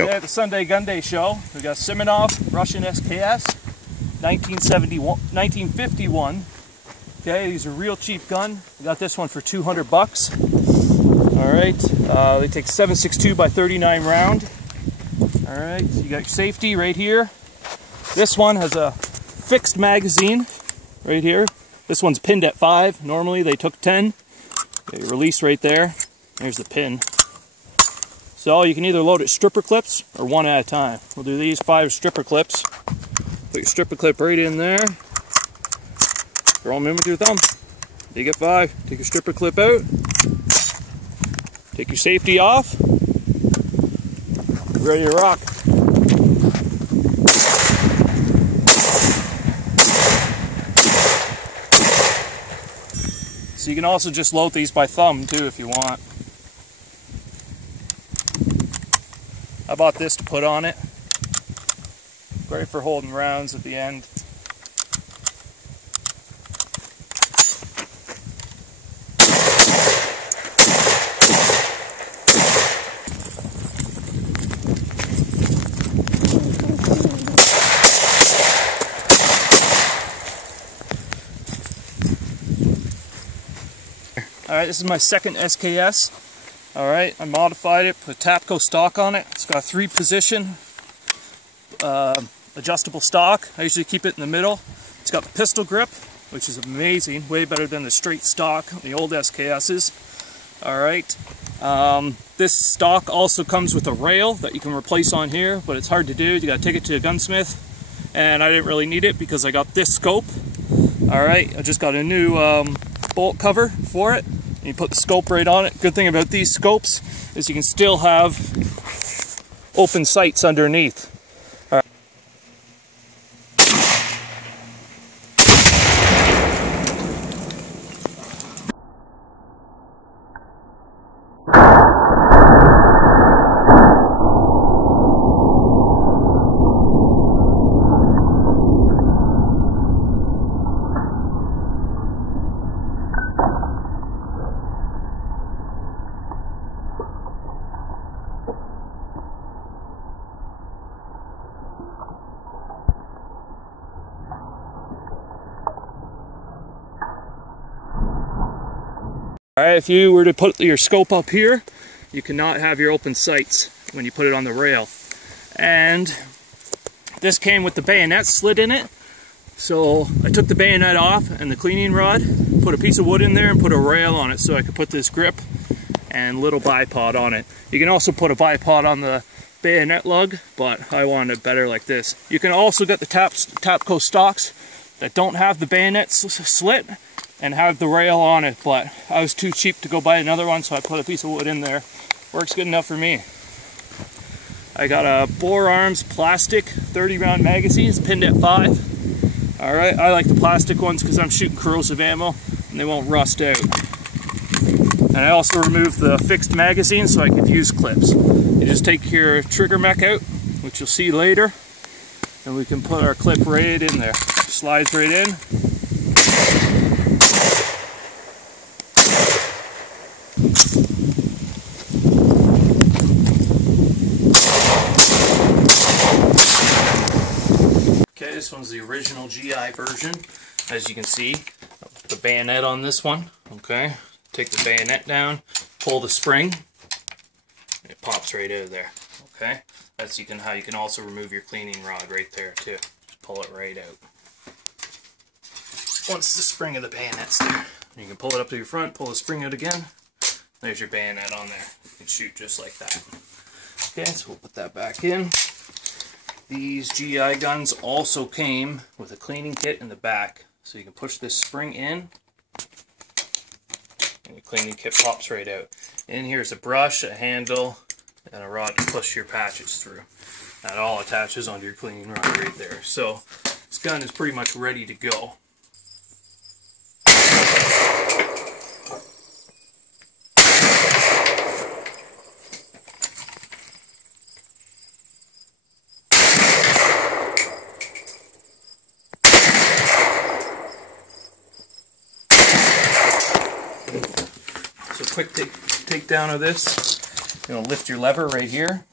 Go. Today at the Sunday Gun Day show, we got Modified Russian SKS, 1951. Okay, these are real cheap gun. We got this one for 200 bucks. All right, they take 7.62 by 39 round. All right, so you got your safety right here. This one has a fixed magazine right here. This one's pinned at 5. Normally they took 10. They release right there. There's the pin. So you can either load it stripper clips or one at a time. We'll do these 5 stripper clips. Put your stripper clip right in there. Throw them in with your thumb. You get 5. Take your stripper clip out. Take your safety off. Ready to rock. So you can also just load these by thumb too if you want. I bought this to put on it. Great for holding rounds at the end. Alright, this is my second SKS. Alright, I modified it, put Tapco stock on it. It's got a 3-position adjustable stock. I usually keep it in the middle. It's got the pistol grip, which is amazing, way better than the straight stock, the old SKSs. Alright, this stock also comes with a rail that you can replace on here, but it's hard to do. You gotta take it to a gunsmith, and I didn't really need it because I got this scope. Alright, I just got a new bolt cover for it. You put the scope right on it. Good thing about these scopes is you can still have open sights underneath. All right. Alright, if you were to put your scope up here, you cannot have your open sights when you put it on the rail. And this came with the bayonet slit in it. So I took the bayonet off and the cleaning rod, put a piece of wood in there and put a rail on it so I could put this grip and little bipod on it. You can also put a bipod on the bayonet lug, but I wanted it better like this. You can also get the Tapco stocks that don't have the bayonet slit and have the rail on it, but I was too cheap to go buy another one, so I put a piece of wood in there. Works good enough for me. I got a bore arms plastic 30 round magazines pinned at 5. Alright, I like the plastic ones because I'm shooting corrosive ammo and they won't rust out. And I also removed the fixed magazine so I could use clips. You just take your trigger mech out, which you'll see later, and we can put our clip right in there. Slides right in. Okay, this one's the original GI version. As you can see, the bayonet on this one. Okay, take the bayonet down, pull the spring, and it pops right out of there. Okay, that's how you can also remove your cleaning rod right there too. Just pull it right out. Once the spring of the bayonet's there, you can pull it up to your front, pull the spring out again. There's your bayonet on there. You can shoot just like that. Okay, so we'll put that back in. These GI guns also came with a cleaning kit in the back. So you can push this spring in, and the cleaning kit pops right out. In here's a brush, a handle, and a rod to push your patches through. That all attaches onto your cleaning rod right there. So this gun is pretty much ready to go. So quick takedown of this. You're going to lift your lever right here,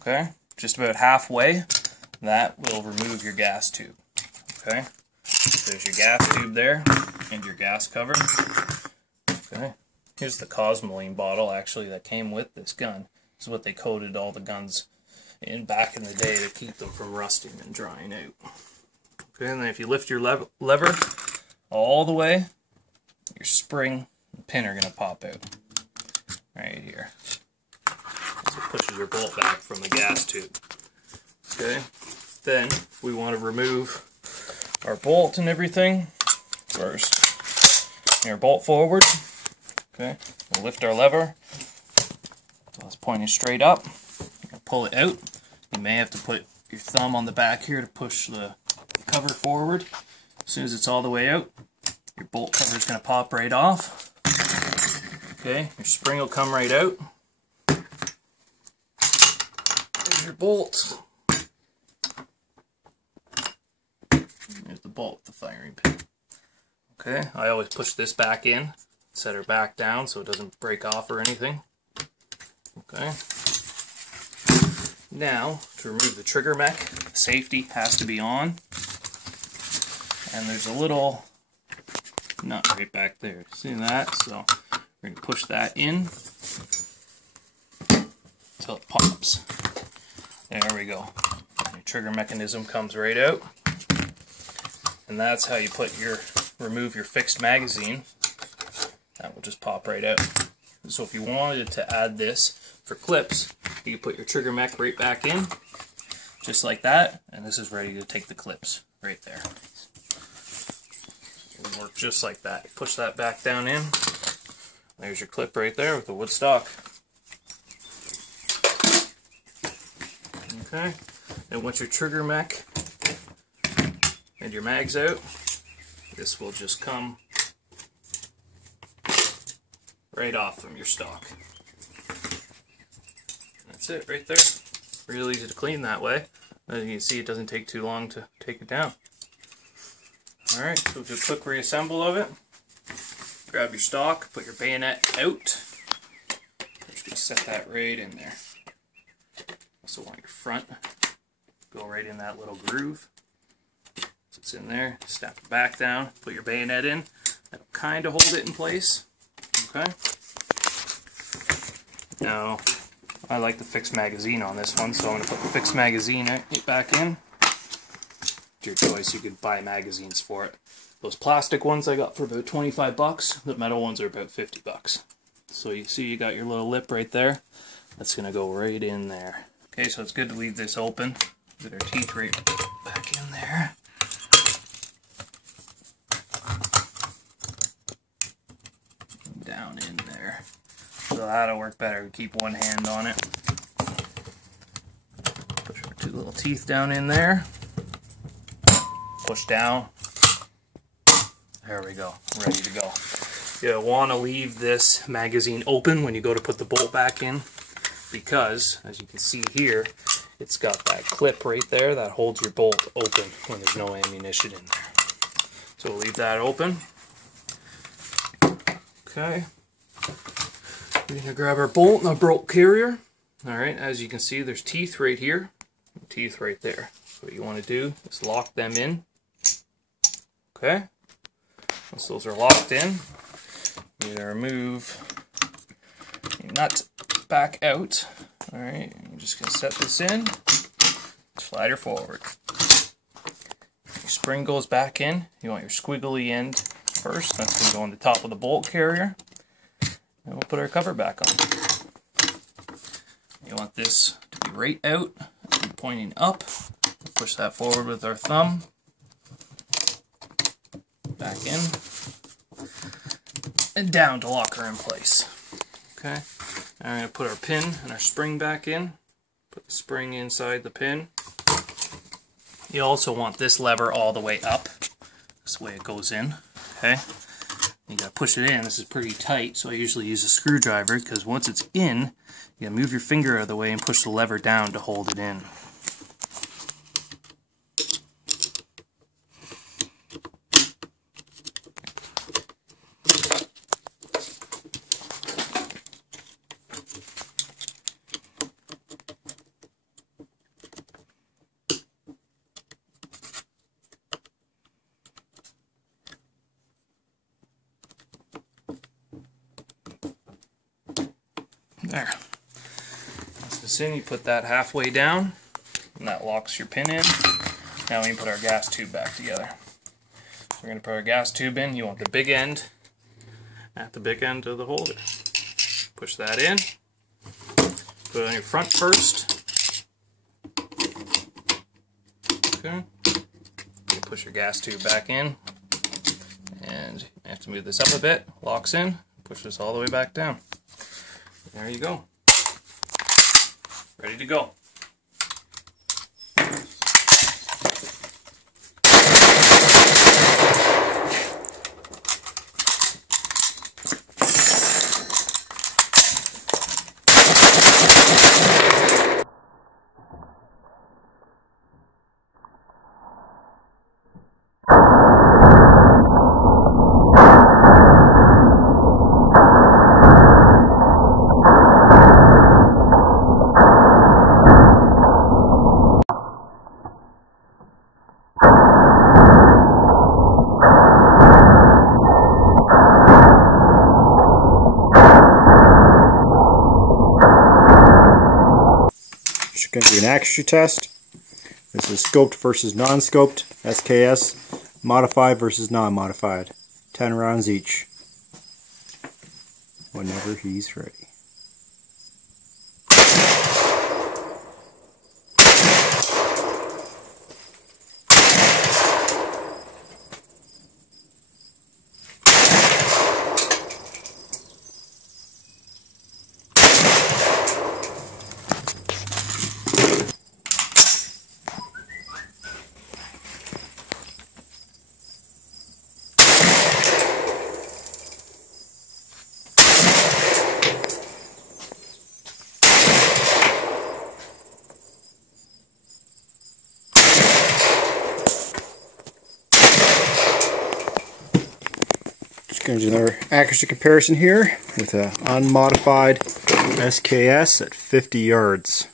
okay? just about halfway, that will remove your gas tube. Okay, there's your gas tube there and your gas cover. Okay, here's the Cosmoline bottle actually that came with this gun. This is what they coated all the guns in back in the day to keep them from rusting and drying out. Okay, and then if you lift your lever all the way, your spring and pin are going to pop out right here. So it pushes your bolt back from the gas tube. Okay, then we want to remove our bolt and everything first. Your bolt forward. Okay, we'll lift our lever so it's pointing straight up. Pull it out. You may have to put your thumb on the back here to push the cover forward. As soon as it's all the way out, your bolt cover is going to pop right off. Okay, your spring will come right out. There's your bolt. There's the bolt with the firing pin. Okay, I always push this back in, set her back down so it doesn't break off or anything. Okay. Now, to remove the trigger mech, safety has to be on. And there's a little nut right back there. See that? So we're going to push that in until it pops. There we go. Your trigger mechanism comes right out. And that's how you remove your fixed magazine. That will just pop right out. So if you wanted to add this for clips, you can put your trigger mech right back in, just like that, and this is ready to take the clips right there. It'll work just like that. Push that back down in. There's your clip right there with the wood stock. Okay, and once your trigger mech and your mag's out, this will just come right off from your stock. That's it right there. Real easy to clean that way. As you can see, it doesn't take too long to take it down. Alright, so we'll do a quick reassemble of it. Grab your stock, put your bayonet out. Just set that right in there. Also want your front. Go right in that little groove. So it's in there. Snap it back down, put your bayonet in. That'll kind of hold it in place. Okay. Now, I like the fixed magazine on this one, so I'm going to put the fixed magazine back in. It's your choice, you could buy magazines for it. Those plastic ones I got for about 25 bucks, the metal ones are about 50 bucks. So you see you got your little lip right there, that's going to go right in there. Okay, so it's good to leave this open, get our teeth right back in there. Down in there. So that'll work better. Keep one hand on it. Push our two little teeth down in there. Push down. There we go. Ready to go. You want to leave this magazine open when you go to put the bolt back in, because, as you can see here, it's got that clip right there that holds your bolt open when there's no ammunition in there. So we'll leave that open. Okay. We're going to grab our bolt and our bolt carrier. Alright, as you can see, there's teeth right here, and teeth right there. So what you want to do is lock them in. Okay. Once those are locked in, you're going to remove your nut back out. Alright, you're just going to set this in, slide her forward. Your spring goes back in. You want your squiggly end first. That's going to go on the top of the bolt carrier. And we'll put our cover back on. You want this to be right out and pointing up. Push that forward with our thumb. Back in. And down to lock her in place. Okay. Now we're going to put our pin and our spring back in. Put the spring inside the pin. You also want this lever all the way up. This way it goes in. Okay. You gotta push it in. This is pretty tight, so I usually use a screwdriver, because once it's in, you gotta move your finger out of the way and push the lever down to hold it in. There. So you put that halfway down, and that locks your pin in. Now we can put our gas tube back together. So we're going to put our gas tube in. You want the big end at the big end of the holder. Push that in. Put it on your front first. Okay. Push your gas tube back in. And you have to move this up a bit. Locks in. Push this all the way back down. There you go. Ready to go. Going to do an accuracy test. This is scoped versus non-scoped SKS, modified versus non-modified. 10 rounds each. Whenever he's ready. Going to do another accuracy comparison here with an unmodified SKS at 50 yards.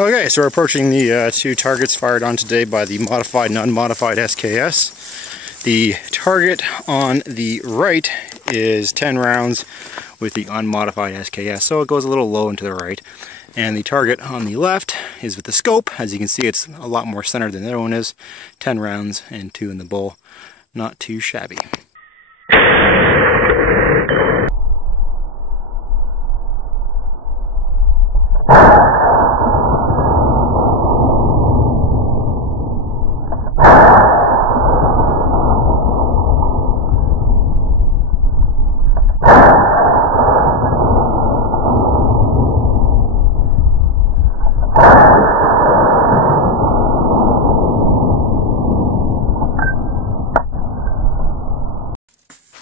Okay, so we're approaching the two targets fired on today by the modified and unmodified SKS. The target on the right is 10 rounds with the unmodified SKS, so it goes a little low and to the right. And the target on the left is with the scope. As you can see, it's a lot more centered than the other one is. 10 rounds and 2 in the bowl. Not too shabby.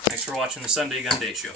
Thanks for watching the Sunday Gun Day Show.